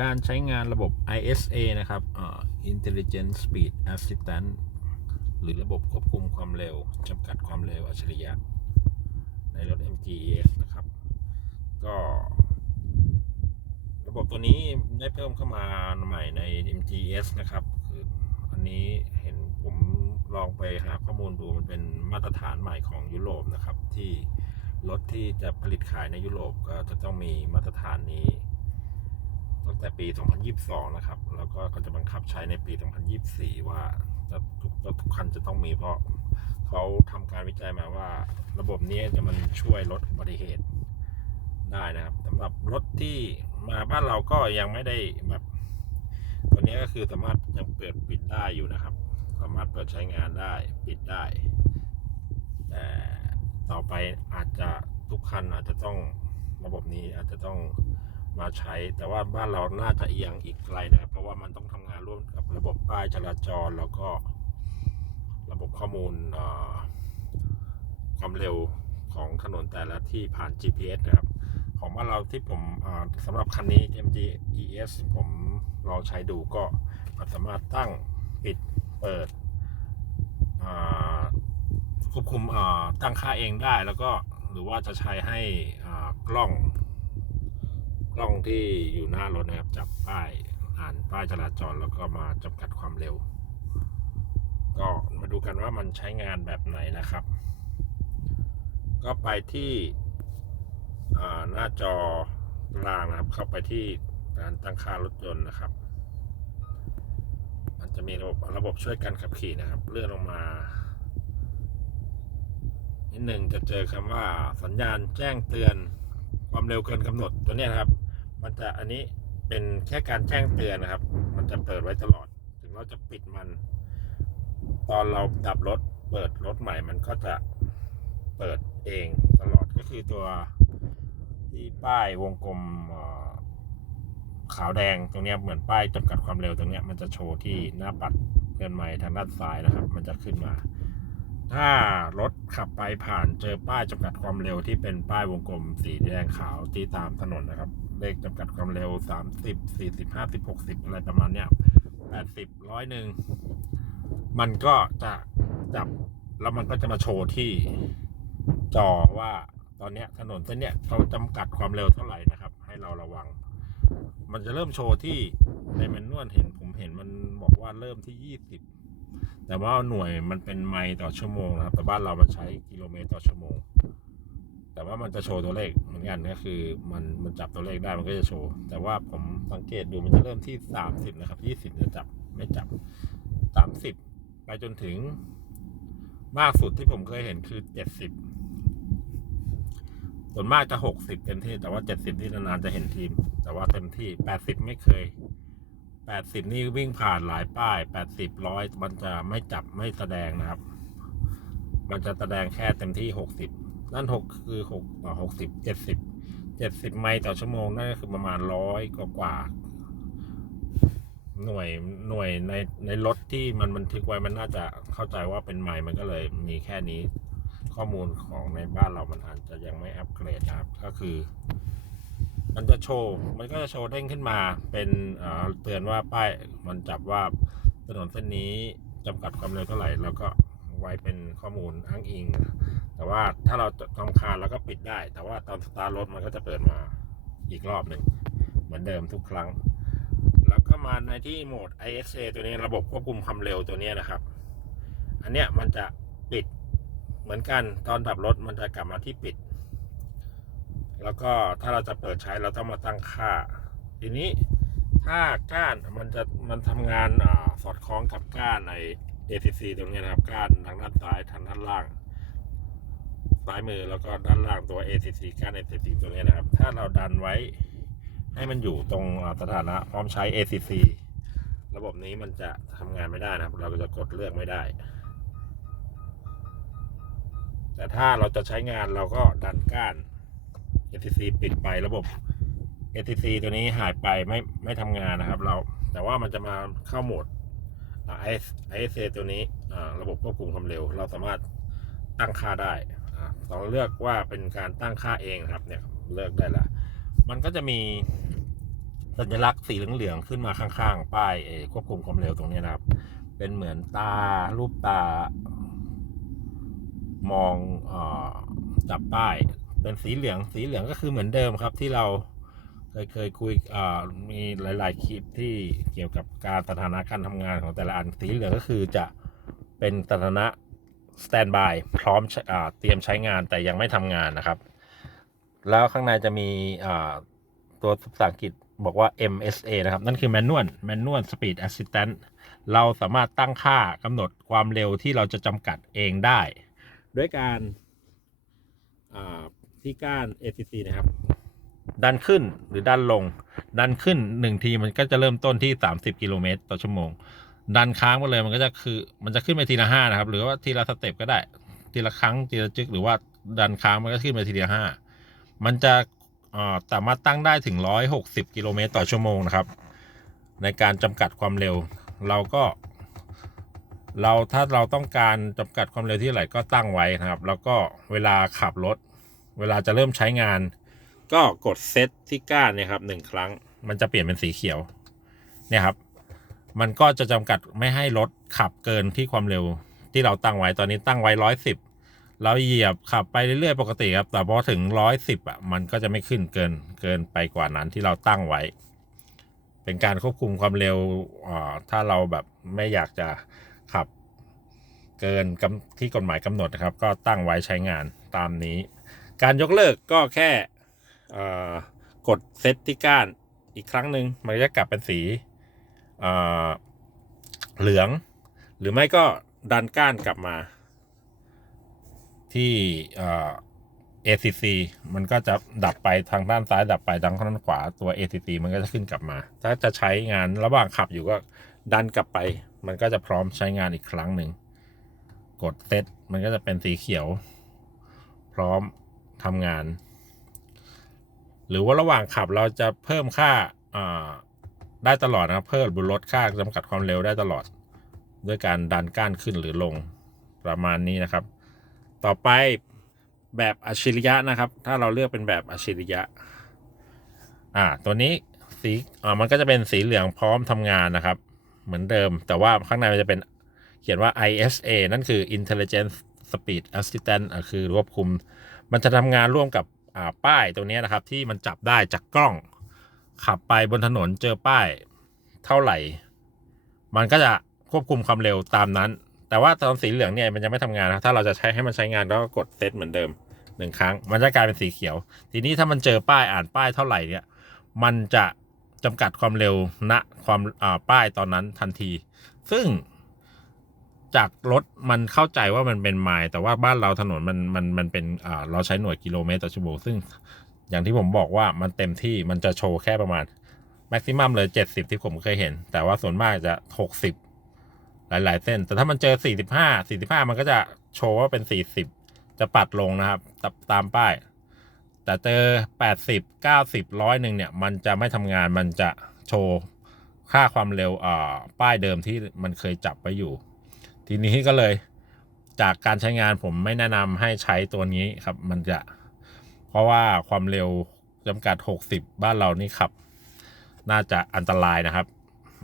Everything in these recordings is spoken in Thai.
การใช้งานระบบ ISA นะครับอ่า Intelligent Speed Assistant หรือระบบควบคุมความเร็วจำกัดความเร็วอัจฉริยะ ในรถ MGES นะครับ ก็ ระบบตัวนี้ได้เพิ่มเข้ามาใหม่ใน MGS นะครับคืออันนี้เห็นผมลองไปหาข้อมูลดูมันเป็นมาตรฐานใหม่ของยุโรปนะครับ ที่รถที่จะผลิตขายในยุโรปก็จะต้องมีมาตรฐานนี้ ตั้งแต่ปี 2022 นะครับ แล้วก็ก็จะบังคับใช้ในปี 2024 ว่าจะทุกรถทุกคันจะต้องมีเพราะเขาทำการวิจัยมาว่า ระบบนี้จะมันช่วยลดอุบัติเหตุได้นะครับสำหรับรถที่มาบ้านเราก็ยังไม่ได้แบบตัวนี้ก็คือสามารถยังเปิดปิดได้อยู่นะครับ สามารถเปิดใช้งานได้ปิดได้ แต่ต่อไปอาจจะทุกคันอาจจะต้องระบบนี้อาจจะต้อง มาใช้ แต่ว่าบ้านเราน่าจะเอียงอีกไกลนะครับ เพราะว่ามันต้องทำงานร่วมกับระบบป้ายจราจรแล้วก็ระบบข้อมูลความเร็วของถนนแต่ละที่ผ่าน GPS นะครับ ของบ้านเราที่ผมอ่าสำหรับคันนี้ MG ES ผมลองใช้ดูก็สามารถตั้งปิดเปิดควบคุมตั้งค่าเองได้แล้วก็หรือว่าจะใช้ให้กล้อง กล้องที่อยู่หน้ารถนะครับ จับป้ายอ่านป้ายจราจรแล้วก็มาจำกัดความเร็ว ก็มาดูกันว่ามันใช้งานแบบไหนนะครับ ก็ไปที่หน้าจอกลางนะครับ เข้าไปที่การตั้งค่ารถยนต์นะครับ มันจะมีระบบระบบช่วยกันขับขี่นะครับ เลื่อนลงมานิดหนึ่งจะเจอคำว่าสัญญาณแจ้งเตือนความเร็วเกินกำหนดตัวนี้นะครับ มันจะอันนี้เป็นแค่การแจ้งเตือนนะครับ มันจะเปิดไว้ตลอด ถึงเราจะปิดมัน ตอนเราดับรถ เปิดรถใหม่ มันก็จะเปิดเองตลอดก็คือตัวที่ป้ายวงกลมขาวแดงตรงนี้เหมือนป้ายจำกัดความเร็วตรงนี้มันจะโชว์ที่หน้าปัดเลื่อนไม้ทางด้านซ้ายนะครับ มันจะขึ้นมา ถ้ารถขับไปผ่านเจอป้ายจำกัดความเร็วที่เป็นป้ายวงกลมสีแดงขาวที่ตามถนนนะครับ เลขจำกัดความเร็ว 30 40 50 60 อะไรประมาณเนี้ย80ร้อยหนึ่งมันก็จะจับแล้วมันก็จะมาโชว์ที่จอว่าตอนเนี้ยถนนเส้นเนี้ยเขาจำกัดความเร็วเท่าไหร่นะครับ ให้เราระวัง มันจะเริ่มโชว์ที่ในแมนนวลเห็นผมเห็นมันบอกว่าเริ่มที่ 20 แต่ว่าหน่วยมันเป็นไมล์ต่อชั่วโมงนะครับ แต่บ้านเรามันใช้กิโลเมตรต่อชั่วโมง แต่ว่ามันจะโชว์ตัวเลขเหมือนกันก็คือมันมันจับตัวเลขได้มันก็จะโชว์ แต่ว่าผมสังเกตดูมันจะเริ่มที่ 30 นะครับ 20 จะจับไม่จับ 30 ไปจนถึงมากสุดที่ผมเคยเห็นคือ 70 ส่วนมากจะ 60 เต็มที่แต่ว่า 70 ที่นานๆจะเห็นทีม แต่ว่าเต็มที่ 80 ไม่เคย 80 นี่วิ่งผ่านหลายป้าย 80ร้อยมันจะไม่จับไม่แสดงนะครับ มันจะแสดงแค่เต็มที่ 60 นั่น6คือ6อ่า60 70 70ไมล์ต่อชั่วโมงนั่นก็คือประมาณร้อยกว่าๆหน่วยหน่วยในในรถที่มันบันทึกไว้มันน่าจะเข้าใจว่าเป็นไมล์มันก็เลยมีแค่นี้ข้อมูลของในบ้านเรามันอาจจะยังไม่อัปเกรดนะครับ ก็คือ มันจะโชว์ มันก็จะโชว์เด้งขึ้นมา เป็นเอ่อเตือนว่าป้ายมันจับว่าถนนเส้นนี้จำกัดความเร็วเท่าไหร่ แล้วก็ไว้เป็นข้อมูลอ้างอิง แต่ว่าถ้าเราจะทำคานเราก็ปิดได้ แต่ว่าตอนสตาร์ทรถมันก็จะเปิดมาอีกรอบหนึ่งเหมือนเดิมทุกครั้ง แล้วก็มาในที่โหมด ISA ตัวนี้ระบบควบคุมความเร็วตัวนี้นะครับ อันเนี้ยมันจะปิดเหมือนกันตอนดับรถมันจะกลับมาที่ปิด แล้วก็ถ้าเราจะเปิดใช้เราต้องมาตั้งค่า ทีนี้ถ้าก้านมันจะมันทำงานอสอดคล้องกับก้านใน ACC ตรงนี้นะครับก้านทางด้านซ้ายทางด้านล่าง ซ้ายมือแล้วก็ด้านล่างตัว ACC ก้าน ACC ตัวนี้นะครับ ถ้าเราดันไว้ให้มันอยู่ตรงสถานะพร้อมใช้ ACC ระบบนี้มันจะทำงานไม่ได้นะครับ เราก็จะกดเลือกไม่ได้ แต่ถ้าเราจะใช้งานเราก็ดันก้าน ATC ปิดไประบบ ATC ตัวนี้หายไปไม่ไม่ทำงานนะครับ เราแต่ว่ามันจะมาเข้าโหมด ISA ตัวนี้ระบบควบคุมความเร็ว เราสามารถตั้งค่าได้ อ่าลองเลือกว่าเป็นการตั้งค่าเองครับเนี่ยเลือกได้ละ มันก็จะมีสัญลักษณ์สีเหลืองๆขึ้นมาข้างๆ ป้ายควบคุมความเร็วตรงนี้นะครับ เป็นเหมือนตารูปตา มองอจับป้าย เป็นสีเหลืองสีเหลืองก็คือเหมือนเดิมครับที่เราเคยเคยคุยมีหลาย ๆ คลิปที่เกี่ยวกับการสถานะการทำงานของแต่ละอันสีเหลืองก็คือจะเป็นสถานะ สแตนบายพร้อมเตรียมใช้งานแต่ยังไม่ทำงานนะครับ แล้วข้างในจะมีตัวภาษาอังกฤษบอกว่า MSA นะครับ นั่นคือ Manual Manual Speed Assistant เราสามารถตั้งค่ากำหนดความเร็วที่เราจะจำกัดเองได้ ด้วยการาที่ก้าน ACC นะครับ ดันขึ้นหรือดันลง ดันขึ้นหนึ่งทีมันก็จะเริ่มต้นที่ 30 กิโลเมตรต่อชั่วโมง ดันค้างไปเลยมันก็จะคือ มันจะขึ้นไปทีละห้านะครับ หรือว่าทีละสเต็ปก็ได้ ทีละครั้งทีละจึกหรือว่าดันค้างมันก็ขึ้นไปทีละห้ามันจะเอ่อสามารถตั้งได้ถึง 160 กิโลเมตรต่อชั่วโมงนะครับ ในการจำกัดความเร็ว เราก็ เราถ้าเราต้องการจำกัดความเร็วที่ไหร่ก็ตั้งไว้นะครับ แล้วก็เวลาขับรถ เวลาจะเริ่มใช้งาน ก็กดเซตที่ก้านเนี่ยครับหนึ่งครั้ง มันจะเปลี่ยนเป็นสีเขียว เนี่ยครับ มันก็จะจำกัดไม่ให้รถขับเกินที่ความเร็วที่เราตั้งไว้ตอนนี้ตั้งไว้ร้อยสิบเราเหยียบขับไปเรื่อยๆปกติครับ แต่พอถึงร้อยสิบอะมันก็จะไม่ขึ้นเกินเกินไปกว่านั้นที่เราตั้งไว้ เป็นการควบคุมความเร็วอถ้าเราแบบไม่อยากจะขับเกินกที่กฎหมายกำหนดนะครับ ก็ตั้งไว้ใช้งานตามนี้ การยกเลิกก็แค่กดเซตที่ก้านอีกครั้งหนึ่งมันจะกลับเป็นสี เหลือง หรือไม่ก็ดันก้านกลับมา ที่ ACC มันก็จะดับไปทางด้านซ้ายดับไปทางด้านขวาตัว ACC มันก็จะขึ้นกลับมา ถ้าจะใช้งานระหว่างขับอยู่ก็ดันกลับไป มันก็จะพร้อมใช้งานอีกครั้งหนึ่ง กดเซตมันก็จะเป็นสีเขียว พร้อมทำงาน หรือว่าระหว่างขับเราจะเพิ่มค่าอ่า ได้ตลอดนะครับเพิ่มบนรถค่าจำกัดความเร็วได้ตลอด ด้วยการดันก้านขึ้นหรือลงประมาณนี้นะครับ ต่อไปแบบอัจฉริยะนะครับ ถ้าเราเลือกเป็นแบบอัจฉริยะ อ่า ตัวนี้สีอ่ามันก็จะเป็นสีเหลืองพร้อมทำงานนะครับ เหมือนเดิม แต่ว่าข้างในมันจะเป็นเขียนว่า ISA นั่นคือ Intelligent Speed Assistant อะคือควบคุม มันจะทำงานร่วมกับอ่าป้ายตัวนี้นะครับ ที่มันจับได้จากกล้อง ขับไปบนถนนเจอป้ายเท่าไหร่ มันก็จะควบคุมความเร็วตามนั้น แต่ว่าตอนสีเหลืองเนี่ยมันยังไม่ทำงานนะ ถ้าเราจะใช้ให้มันใช้งานก็กดเซตเหมือนเดิมหนึ่งครั้ง มันจะกลายเป็นสีเขียว ทีนี้ถ้ามันเจอป้ายอ่านป้ายเท่าไหร่เนี่ย มันจะจำกัดความเร็วณความอ่าป้ายตอนนั้นทันที ซึ่งจากรถมันเข้าใจว่ามันเป็นไมล์แต่ว่าบ้านเราถนนมันมันมันเป็นอ่าเราใช้หน่วยกิโลเมตรต่อชั่วโมงซึ่ง อย่างที่ผมบอกว่ามันเต็มที่มันจะโชว์แค่ประมาณแม็กซิมัมเลย 70 ที่ผมเคยเห็น แต่ว่าส่วนมากจะ 60 หลาย ๆ เส้น แต่ถ้ามันเจอ 45 45 มันก็จะโชว์ว่าเป็น 40 จะปัดลงนะครับ ตามตามป้าย แต่เจอ 80 90 ร้อยหนึ่งเนี่ย มันจะไม่ทำงานมันจะโชว์ค่าความเร็วอ่าป้ายเดิมที่มันเคยจับไว้อยู่ ทีนี้ก็เลยจากการใช้งานผมไม่แนะนำให้ใช้ตัวนี้ครับ มันจะ เพราะว่าความเร็วจำกัด 60 บ้านเรานี่ขับ น่าจะอันตรายนะครับ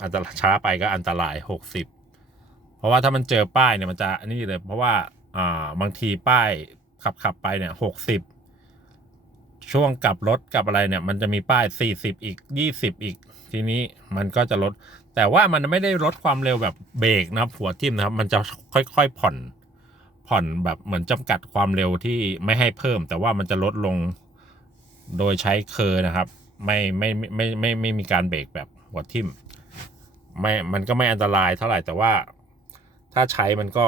อาจจะช้าไปก็อันตราย 60 เพราะว่าถ้ามันเจอป้ายเนี่ยมันจะนนี้เลย เพราะว่าอ่าบางทีป้ายขับขับไปเนี่ย60ช่วงกลับรถกลับอะไรเนี่ย มันจะมีป้าย40อีก20อีก ทีนี้มันก็จะลด แต่ว่ามันไม่ได้ลดความเร็วแบบเบรกนะครับหัวทิ่มนะครับ มันจะค่อยๆผ่อน ผ่อนแบบเหมือนจำกัดความเร็วที่ไม่ให้เพิ่ม แต่ว่ามันจะลดลงโดยใช้เคอร์นะครับ ไม่ไม่ไม่ไม่ไม่ไม่มีการเบรกแบบหัวทิ่มไม่มันก็ไม่อันตรายเท่าไหร่แต่ว่าถ้าใช้มันก็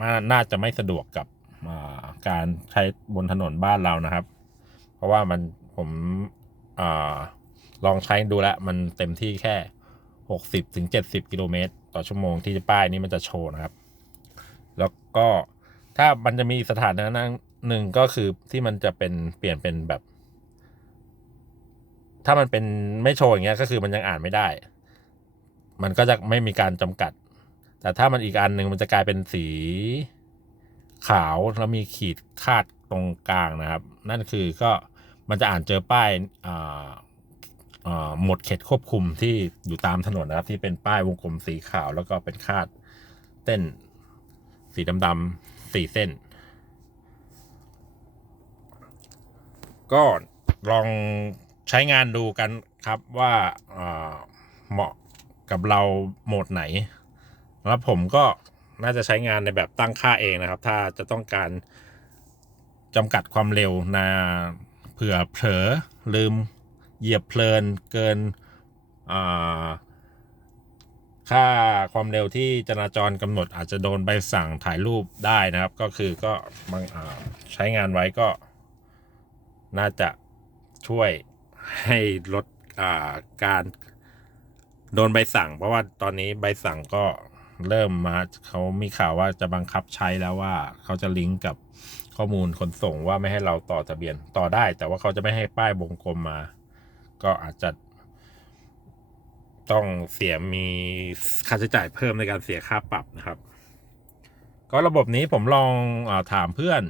มาน่าจะไม่สะดวกกับการใช้บนถนนบ้านเรานะครับ เพราะว่ามันผมอลองใช้ดูแล้วมันเต็มที่แค่ 60ถึง70 กิโลเมตร ต่อชั่วโมงที่ป้ายนี้มันจะโชว์นะครับ แล้วก็ถ้ามันจะมีสถานะหนึ่งก็คือที่มันจะเป็นเปลี่ยนเป็นแบบ ถ้ามันเป็นไม่โชว์อย่างเงี้ยก็คือมันยังอ่านไม่ได้ มันก็จะไม่มีการจำกัด แต่ถ้ามันอีกอันหนึ่งมันจะกลายเป็นสีขาวแล้วมีขีดคาดตรงกลางนะครับ นั่นคือก็มันจะอ่านเจอป้ายอ่าหมดเขตควบคุมที่อยู่ตามถนนนะครับ ที่เป็นป้ายวงกลมสีขาวแล้วก็เป็นคาดเต้น สีดำๆสี่เส้น ก็ลองใช้งานดูกันครับว่าเหมาะกับเราโหมดไหน แล้วผมก็น่าจะใช้งานในแบบตั้งค่าเองนะครับ ถ้าจะต้องการจำกัดความเร็วนะเผื่อเผลอลืมเหยียบเพลินเกินอ่า ค่าความเร็วที่จราจรกำหนดอาจจะโดนใบสั่งถ่ายรูปได้นะครับ ก็คือก็บางอ่าใช้งานไว้ก็น่าจะช่วยให้ลดอ่าการโดนใบสั่ง เพราะว่าตอนนี้ใบสั่งก็เริ่มมาเขามีข่าวว่าจะบังคับใช้แล้วว่าเขาจะลิงก์กับข้อมูลขนส่งว่าไม่ให้เราต่อทะเบียนต่อได้ แต่ว่าเขาจะไม่ให้ป้ายวงกลมมา ก็อาจจะ ต้องเสียมีค่าใช้จ่ายเพิ่มในการเสียค่าปรับนะครับ ก็ระบบนี้ผมลองอถามเพื่อน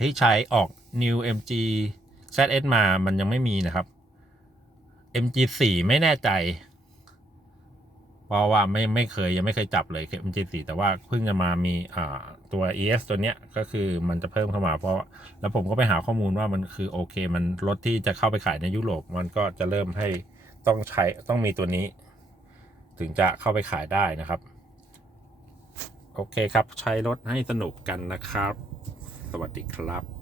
ที่ใช้ออก New MG ZS มามันยังไม่มีนะครับ MG 4 ไม่แน่ใจ เพราะว่าไม่ไม่เคยยังไม่เคยจับเลย MG 4 แต่ว่าเพิ่งจะมามีอ่าตัว ES ตัวเนี้ยก็คือมันจะเพิ่มเข้ามา เพราะแล้วผมก็ไปหาข้อมูลว่ามันคือโอเค มันรถที่จะเข้าไปขายในยุโรป มันก็จะเริ่มให้ ต้องใช้ต้องมีตัวนี้ ถึงจะเข้าไปขายได้นะครับ โอเคครับ ใช้รถให้สนุกกันนะครับ สวัสดีครับ